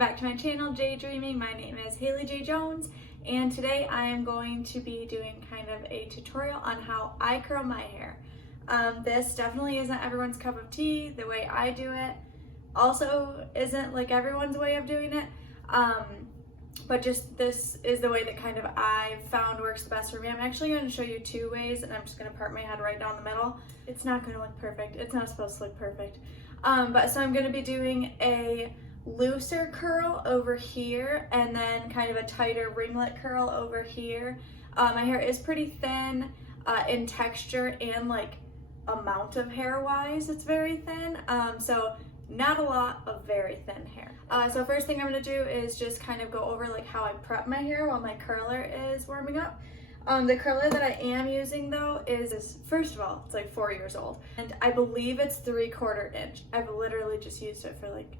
back to my channel, J Dreaming. My name is Haley J Jones, and today I am going to be doing kind of a tutorial on how I curl my hair. This definitely isn't everyone's cup of tea. The way I do it also isn't like everyone's way of doing it. But just this is the way that kind of I've found works the best for me. I'm actually going to show you two ways, and I'm just going to part my head right down the middle. It's not going to look perfect. It's not supposed to look perfect. But so I'm going to be doing a looser curl over here and then kind of a tighter ringlet curl over here. My hair is pretty thin in texture and like amount of hair wise, it's very thin. So not a lot of very thin hair. So first thing I'm going to do is just kind of go over like how I prep my hair while my curler is warming up. The curler that I am using though is, first of all, it's like 4 years old, and I believe it's 3/4 inch. I've literally just used it for like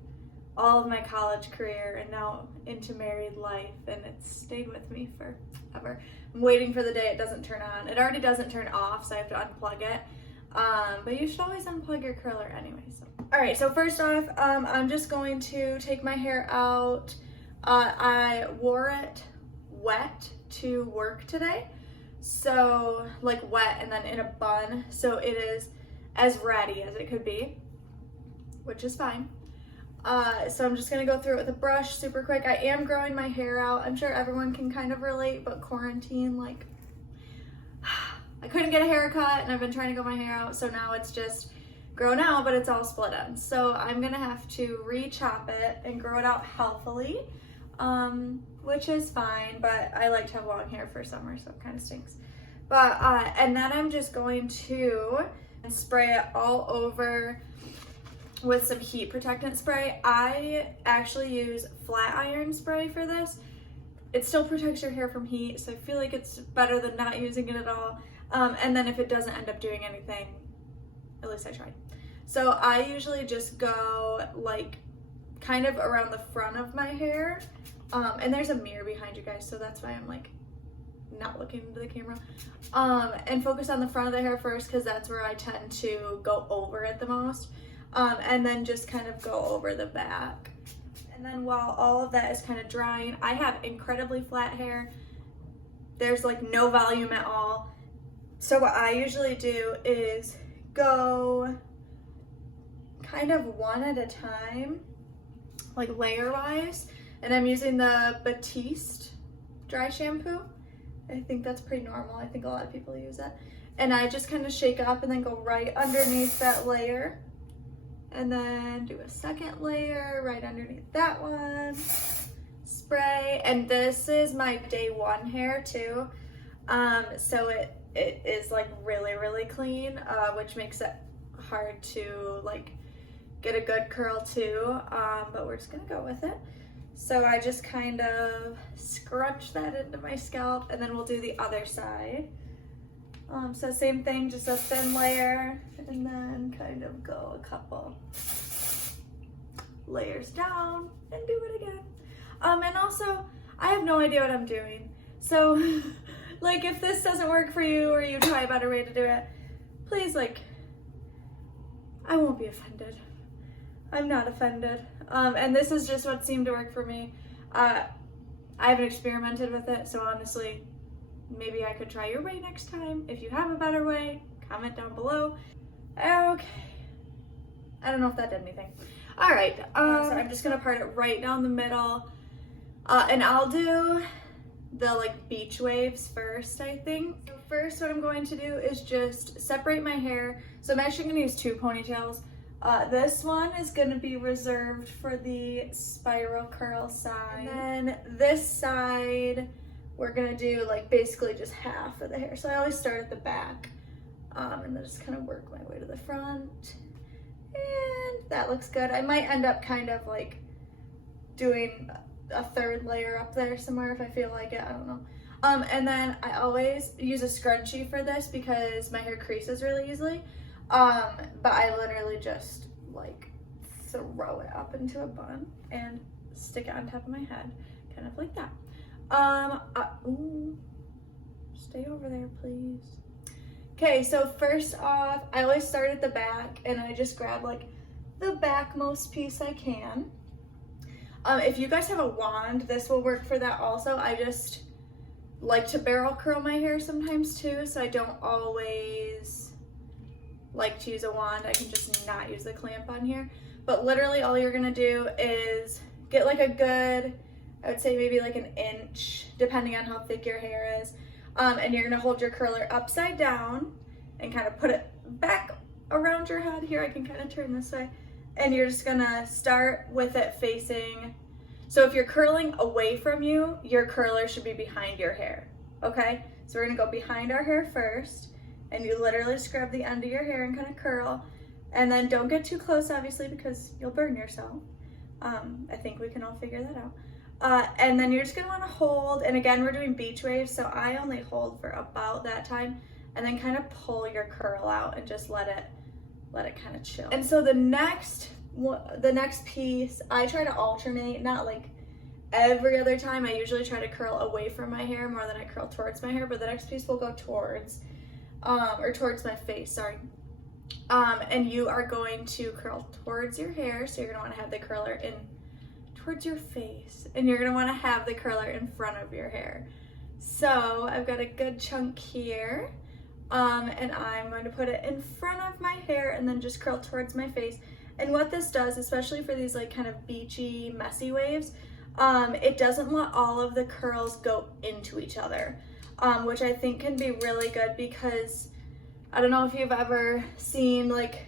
all of my college career and now into married life, and it's stayed with me forever. I'm waiting for the day it doesn't turn on. It already doesn't turn off, so I have to unplug it. But you should always unplug your curler anyway. So. Alright, so first off, I'm just going to take my hair out. I wore it wet to work today. So, like wet and then in a bun. So it is as ratty as it could be, which is fine. So I'm just gonna go through it with a brush super quick. I am growing my hair out. I'm sure everyone can kind of relate, but quarantine, like, I couldn't get a haircut and I've been trying to grow my hair out, so now it's just grown out, but it's all split ends. So I'm gonna have to re-chop it and grow it out healthily, which is fine, but I like to have long hair for summer, so it kind of stinks. But, and then I'm just going to spray it all over with some heat protectant spray. I actually use flat iron spray for this. It still protects your hair from heat, so I feel like it's better than not using it at all. And then if it doesn't end up doing anything, at least I tried. So I usually just go like kind of around the front of my hair. And there's a mirror behind you guys, so that's why I'm like not looking into the camera. And focus on the front of the hair first, because that's where I tend to go over it the most. And then just kind of go over the back. And then while all of that is kind of drying, I have incredibly flat hair. There's like no volume at all. So what I usually do is go kind of one at a time, like layer wise. And I'm using the Batiste dry shampoo. I think that's pretty normal. I think a lot of people use it. And I just kind of shake up and then go right underneath that layer. And then do a second layer right underneath that one. Spray. And this is my day one hair too. So it is like really, really clean, which makes it hard to like get a good curl too. But we're just gonna go with it. So I just kind of scrunch that into my scalp, and then we'll do the other side. So same thing, just a thin layer, and then kind of go a couple layers down and do it again. And also, I have no idea what I'm doing. So like if this doesn't work for you or you try a better way to do it, please, like, I won't be offended. I'm not offended. And this is just what seemed to work for me. I haven't experimented with it, so honestly, maybe I could try your way next time. If you have a better way, comment down below. Okay. I don't know if that did anything. All right, so I'm just gonna part it right down the middle. And I'll do the like Beachwaves first, I think. So first what I'm going to do is just separate my hair. So I'm actually gonna use two ponytails. This one is gonna be reserved for the spiral curl side. And then this side, we're gonna do like basically just half of the hair. So I always start at the back, and then just kind of work my way to the front. And that looks good. I might end up kind of like doing a third layer up there somewhere if I feel like it, I don't know. And then I always use a scrunchie for this because my hair creases really easily. But I literally just like throw it up into a bun and stick it on top of my head, kind of like that. Ooh, stay over there, please. Okay, so first off, I always start at the back and I just grab like the backmost piece I can. If you guys have a wand, this will work for that also. I just like to barrel curl my hair sometimes too, so I don't always like to use a wand. I can just not use the clamp on here. But literally all you're gonna do is get like a good, I would say maybe like an inch, depending on how thick your hair is. And you're gonna hold your curler upside down and kind of put it back around your head. Here, I can kind of turn this way. And you're just gonna start with it facing, so if you're curling away from you, your curler should be behind your hair, okay? So we're gonna go behind our hair first, and you literally scrub the end of your hair and kind of curl. And then don't get too close, obviously, because you'll burn yourself. I think we can all figure that out. And then you're just gonna wanna hold, and again, we're doing beach waves, so I only hold for about that time, and then kind of pull your curl out and just let it kind of chill. And so the next piece, I try to alternate, not like every other time. I usually try to curl away from my hair more than I curl towards my hair, but the next piece will go towards, or towards my face, sorry. And you are going to curl towards your hair, so you're gonna wanna have the curler in towards your face, and you're gonna wanna have the curler in front of your hair. So I've got a good chunk here. And I'm going to put it in front of my hair and then just curl towards my face. And what this does, especially for these like kind of beachy, messy waves, it doesn't let all of the curls go into each other, which I think can be really good because I don't know if you've ever seen like,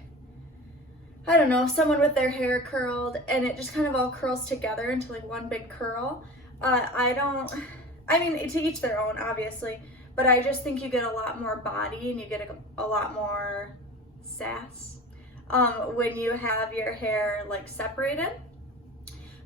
I don't know, someone with their hair curled and it just kind of all curls together into like one big curl. I mean, to each their own, obviously. But I just think you get a lot more body and you get a lot more sass when you have your hair like separated.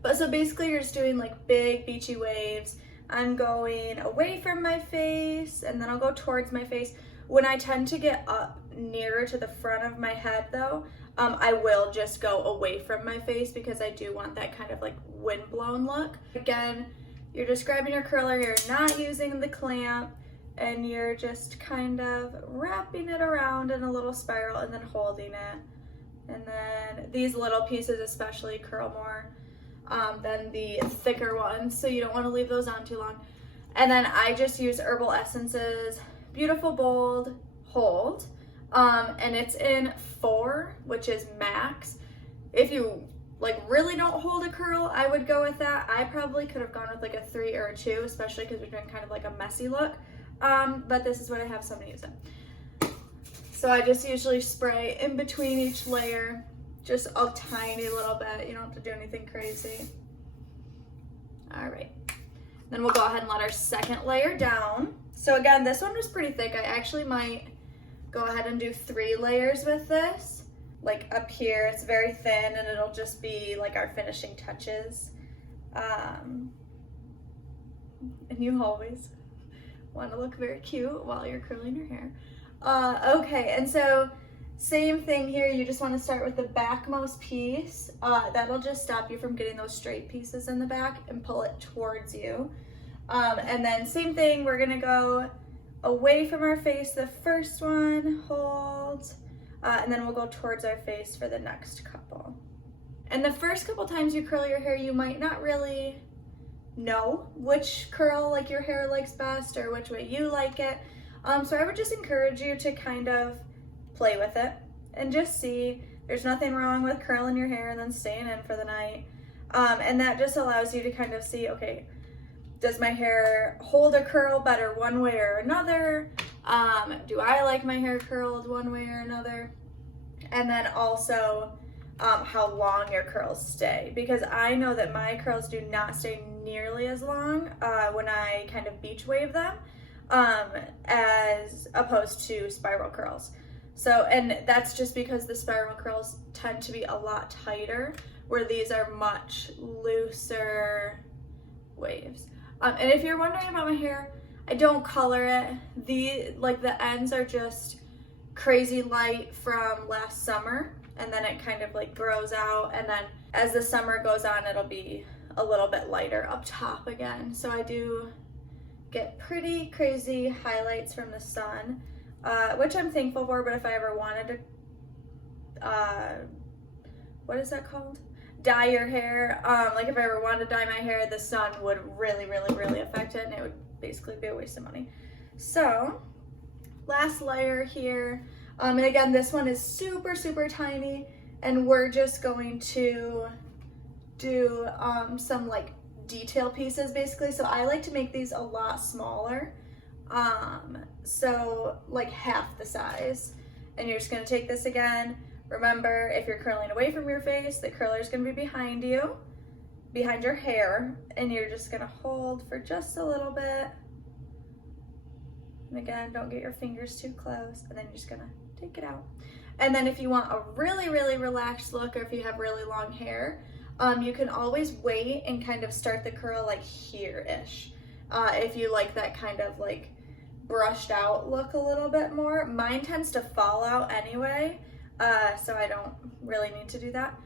But so basically you're just doing like big beachy waves. I'm going away from my face and then I'll go towards my face. When I tend to get up nearer to the front of my head though, I will just go away from my face because I do want that kind of like windblown look. Again, you're just grabbing your curler, you're not using the clamp, and you're just kind of wrapping it around in a little spiral and then holding it. And then these little pieces especially curl more than the thicker ones, so you don't want to leave those on too long. And then I just use Herbal Essences Beautiful Bold Hold, and it's in 4, which is max. If you like really don't hold a curl, I would go with that. I probably could have gone with like a 3 or a 2, especially because we're doing kind of like a messy look. But this is what I have, so I'm gonna use it. So I just usually spray in between each layer, just a tiny little bit. You don't have to do anything crazy. All right, then we'll go ahead and let our second layer down. So again, this one was pretty thick. I actually might go ahead and do 3 layers with this. Like up here, it's very thin and it'll just be like our finishing touches. And you always want to look very cute while you're curling your hair. Okay, and so same thing here. You just want to start with the backmost piece. That'll just stop you from getting those straight pieces in the back and pull it towards you. And then same thing, we're gonna go away from our face, the first one, hold, and then we'll go towards our face for the next couple. And the first couple times you curl your hair, you might not really know which curl like your hair likes best or which way you like it. So I would just encourage you to kind of play with it and just see. There's nothing wrong with curling your hair and then staying in for the night. And that just allows you to kind of see, okay, does my hair hold a curl better one way or another? Do I like my hair curled one way or another? And then also how long your curls stay, because I know that my curls do not stay nearly as long when I kind of beach wave them as opposed to spiral curls. So, and that's just because the spiral curls tend to be a lot tighter, where these are much looser waves. And if you're wondering about my hair, I don't color it. The ends are just crazy light from last summer, and then it kind of like grows out, and then as the summer goes on, it'll be a little bit lighter up top again. So I do get pretty crazy highlights from the sun, which I'm thankful for. But if I ever wanted to, what is that called? dye your hair. Like if I ever wanted to dye my hair, the sun would really affect it, and it would basically be a waste of money. So last layer here, and again, this one is super tiny, and we're just going to do some like detail pieces basically. So I like to make these a lot smaller, so like half the size. And you're just gonna take this again. Remember, if you're curling away from your face, the curler is gonna be behind you, behind your hair, and you're just gonna hold for just a little bit. And again, don't get your fingers too close, and then you're just gonna take it out. And then if you want a really relaxed look, or if you have really long hair, you can always wait and kind of start the curl like here-ish. If you like that kind of like brushed out look a little bit more. Mine tends to fall out anyway, so I don't really need to do that.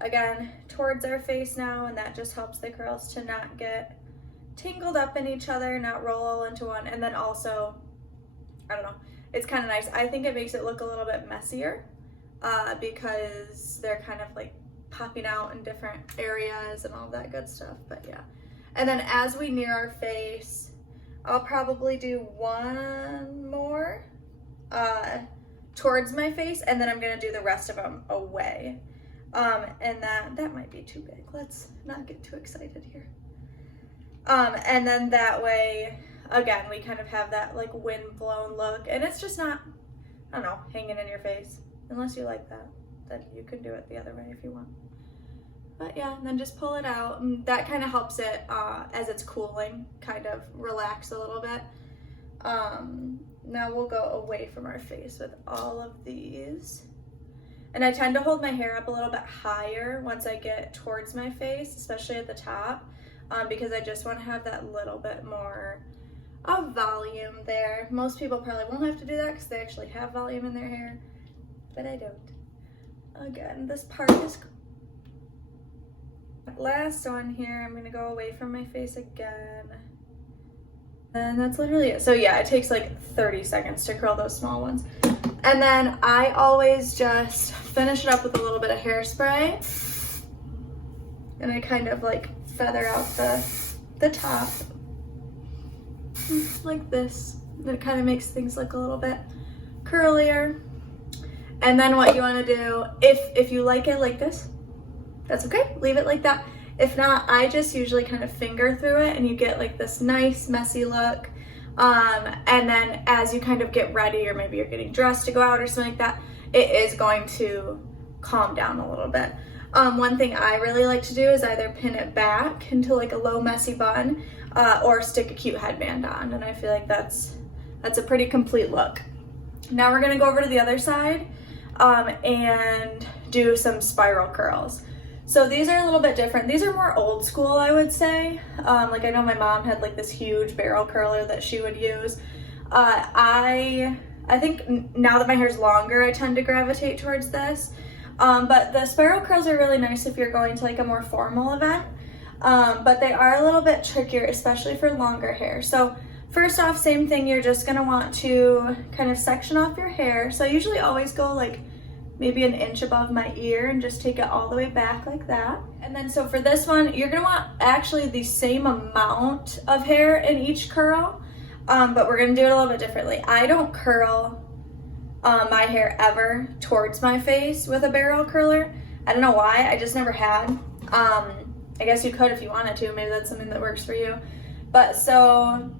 Again, towards our face now, and that just helps the curls to not get tangled up in each other, not roll all into one. And then also, I don't know, it's kind of nice. I think it makes it look a little bit messier because they're kind of like popping out in different areas and all that good stuff, but yeah. And then as we near our face, I'll probably do one more towards my face, and then I'm gonna do the rest of them away. And that might be too big. Let's not get too excited here. And then that way, again, we kind of have that like wind-blown look, and it's just not, I don't know, hanging in your face. Unless you like that, then you can do it the other way if you want. But yeah, and then just pull it out. And that kind of helps it, as it's cooling, kind of relax a little bit. Now we'll go away from our face with all of these. And I tend to hold my hair up a little bit higher once I get towards my face, especially at the top, because I just want to have that little bit more of volume there. Most people probably won't have to do that because they actually have volume in their hair, but I don't. Again, this part is last one here. I'm gonna go away from my face again, and that's literally it. So yeah, it takes like 30 seconds to curl those small ones, and then I always just finish it up with a little bit of hairspray, and I kind of like feather out the top like this. That kind of makes things look a little bit curlier. And then what you want to do, if you like it like this, that's okay, leave it like that. If not, I just usually kind of finger through it, and you get like this nice messy look. And then as you kind of get ready, or maybe you're getting dressed to go out or something like that, it is going to calm down a little bit. One thing I really like to do is either pin it back into like a low messy bun, or stick a cute headband on, and I feel like that's a pretty complete look. Now we're gonna go over to the other side and do some spiral curls. So these are a little bit different. These are more old school, I would say. Like I know my mom had like this huge barrel curler that she would use. I think now that my hair's longer, I tend to gravitate towards this. But the spiral curls are really nice if you're going to like a more formal event. But they are a little bit trickier, especially for longer hair. So first off, same thing, you're just gonna want to kind of section off your hair. So I usually always go like maybe an inch above my ear and just take it all the way back like that. And then so for this one, you're gonna want actually the same amount of hair in each curl, but we're gonna do it a little bit differently. I don't curl my hair ever towards my face with a barrel curler. I don't know why, I just never had. I guess you could if you wanted to, maybe that's something that works for you. But so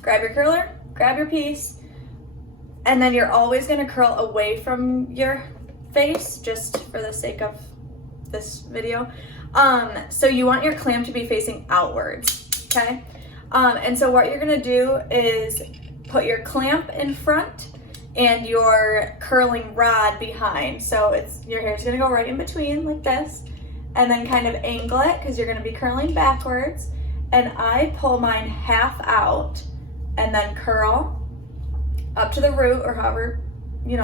grab your curler, grab your piece, and then you're always gonna curl away from your face, just for the sake of this video. So you want your clamp to be facing outwards, okay? And so what you're gonna do is put your clamp in front and your curling rod behind. So your hair's gonna go right in between like this, and then kind of angle it because you're gonna be curling backwards. And I pull mine half out and then curl up to the root, or however,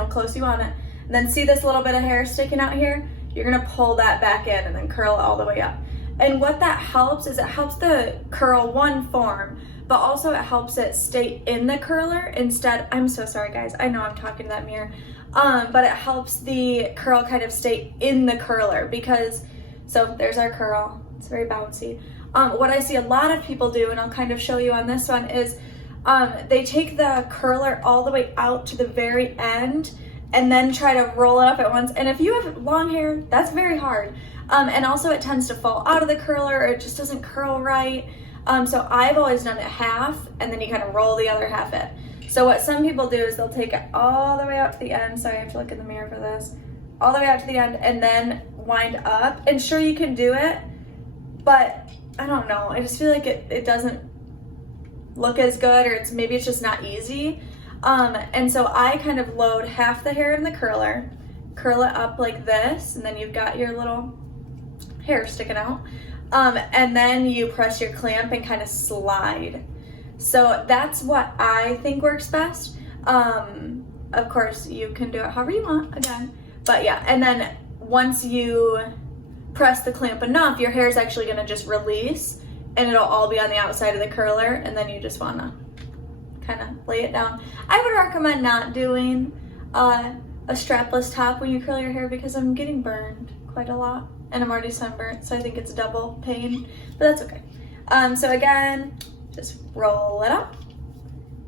close you want it. And then see this little bit of hair sticking out here? You're gonna pull that back in and then curl it all the way up. And what that helps is it helps the curl form, but also it helps it stay in the curler instead. I'm so sorry guys, I know I'm talking to that mirror. But it helps the curl kind of stay in the curler, because So there's our curl. It's very bouncy. What I see a lot of people do, and I'll kind of show you on this one, is they take the curler all the way out to the very end and then try to roll it up at once. And if you have long hair, that's very hard. And also it tends to fall out of the curler, or it just doesn't curl right. So I've always done it half, and then you kind of roll the other half in. So what some people do is they'll take it all the way out to the end. Sorry, I have to look in the mirror for this. All the way out to the end and then wind up. And sure, you can do it, but I don't know. I just feel like it doesn't look as good, or maybe it's just not easy. And so I kind of load half the hair in the curler, curl it up like this, and then you've got your little hair sticking out. And then you press your clamp and kind of slide. So that's what I think works best. Of course, you can do it however you want, again. But yeah, and then once you press the clamp enough, your hair is actually gonna just release, and it'll all be on the outside of the curler, and then you just wanna kind of lay it down. I would recommend not doing a strapless top when you curl your hair, because I'm getting burned quite a lot, and I'm already sunburnt, so I think it's double pain, but that's okay. So again, just roll it up,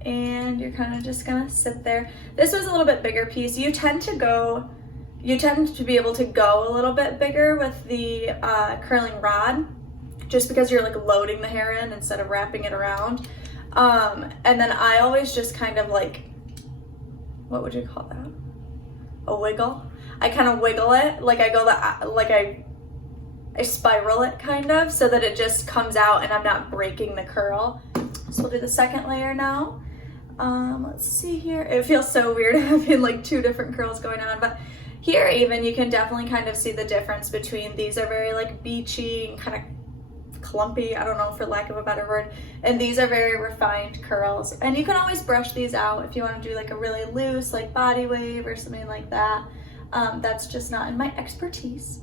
and you're kind of just gonna sit there. This was a little bit bigger piece. You tend to be able to go a little bit bigger with the curling rod, just because you're like loading the hair in instead of wrapping it around. And then I always just kind of like, what would you call that? A wiggle. I kind of wiggle it, like I go I spiral it kind of, so that it just comes out and I'm not breaking the curl. So we'll do the second layer now. Let's see here. It feels so weird having like two different curls going on, but here even you can definitely kind of see the difference between these are very like beachy and kind of clumpy, I don't know, for lack of a better word, and these are very refined curls. And you can always brush these out if you want to do like a really loose like body wave or something like that. That's just not in my expertise.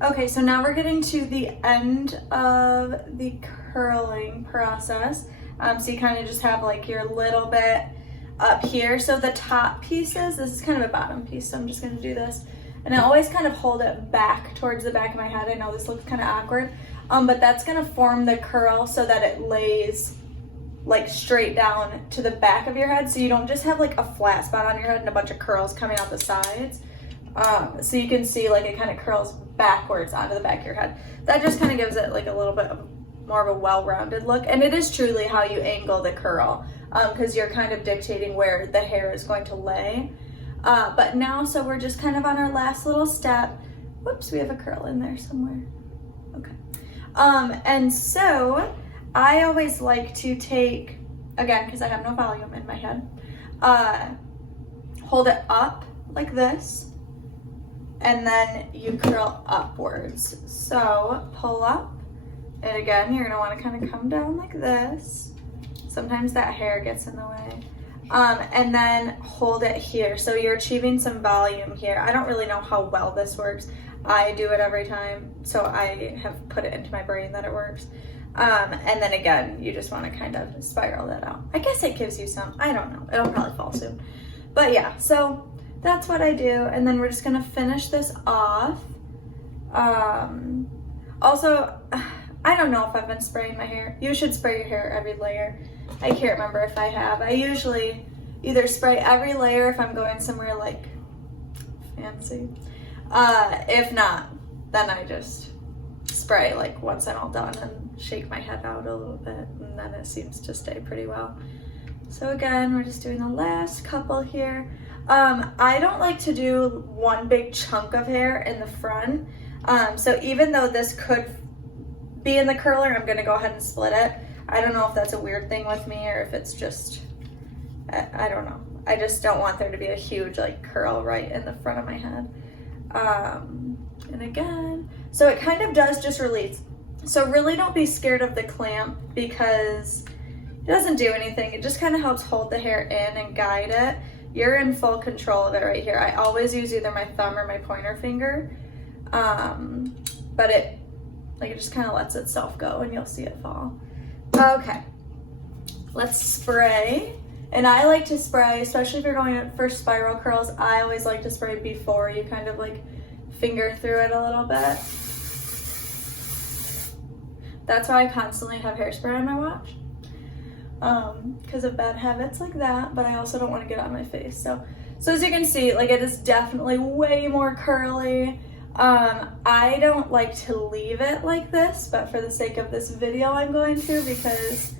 Okay, so now we're getting to the end of the curling process. So you kind of just have like your little bit up here. So the top pieces, this is kind of a bottom piece, so I'm just gonna do this. And I always kind of hold it back towards the back of my head. I know this looks kind of awkward, but that's gonna form the curl so that it lays like straight down to the back of your head. So you don't just have like a flat spot on your head and a bunch of curls coming out the sides. So you can see like it kind of curls backwards onto the back of your head. That just kind of gives it like a little bit more of a well-rounded look, and it is truly how you angle the curl, because you're kind of dictating where the hair is going to lay. But now, so we're just kind of on our last little step. Whoops, we have a curl in there somewhere. Okay. And so I always like to take, again, because I have no volume in my head, hold it up like this, and then you curl upwards. So pull up, and again, you're gonna wanna kind of come down like this. Sometimes that hair gets in the way. And then hold it here. So you're achieving some volume here. I don't really know how well this works. I do it every time, so I have put it into my brain that it works. And then again, you just wanna kind of spiral that out. I guess it gives you some, I don't know, it'll probably fall soon. But yeah, so that's what I do, and then we're just gonna finish this off. Also, I don't know if I've been spraying my hair. You should spray your hair every layer. I can't remember if I have. I usually either spray every layer if I'm going somewhere like fancy. If not, then I just spray like once I'm all done and shake my head out a little bit, and then it seems to stay pretty well. So again, we're just doing the last couple here. I don't like to do one big chunk of hair in the front. So even though this could be in the curler, I'm gonna go ahead and split it. I don't know if that's a weird thing with me or if it's just, I don't know. I just don't want there to be a huge like curl right in the front of my head. And again, so it kind of does just release. So really don't be scared of the clamp because it doesn't do anything. It just kind of helps hold the hair in and guide it. You're in full control of it right here. I always use either my thumb or my pointer finger, but it just kind of lets itself go and you'll see it fall. Okay, let's spray. And I like to spray, especially if you're going for spiral curls, I always like to spray before you kind of like finger through it a little bit. That's why I constantly have hairspray on my watch, because of bad habits like that, but I also don't want to get on my face. So as you can see, like, it is definitely way more curly. I don't like to leave it like this, but for the sake of this video, I'm going to, because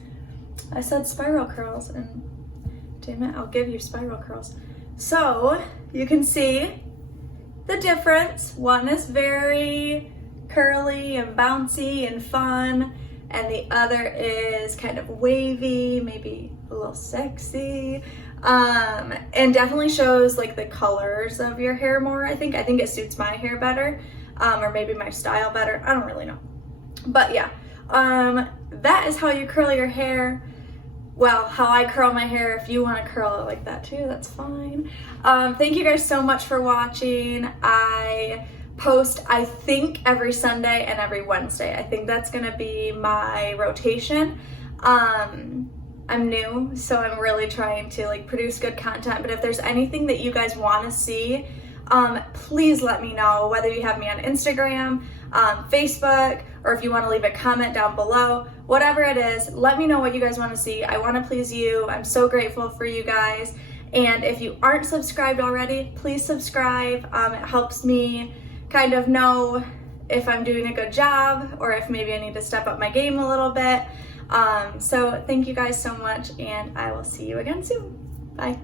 I said spiral curls, and damn it, I'll give you spiral curls. So you can see the difference. One is very curly and bouncy and fun, and the other is kind of wavy, maybe a little sexy, and definitely shows like the colors of your hair more. I think it suits my hair better, or maybe my style better. I don't really know, but yeah, that is how you curl your hair. Well, how I curl my hair. If you want to curl it like that too, that's fine. Thank you guys so much for watching. I post, I think, every Sunday and every Wednesday. I think that's gonna be my rotation. I'm new, so I'm really trying to like produce good content, but if there's anything that you guys want to see, please let me know, whether you have me on Instagram, Facebook, or if you want to leave a comment down below. Whatever it is, let me know what you guys want to see. I want to please you. I'm so grateful for you guys. And if you aren't subscribed already, please subscribe. It helps me kind of know if I'm doing a good job or if maybe I need to step up my game a little bit. So thank you guys so much, and I will see you again soon. Bye.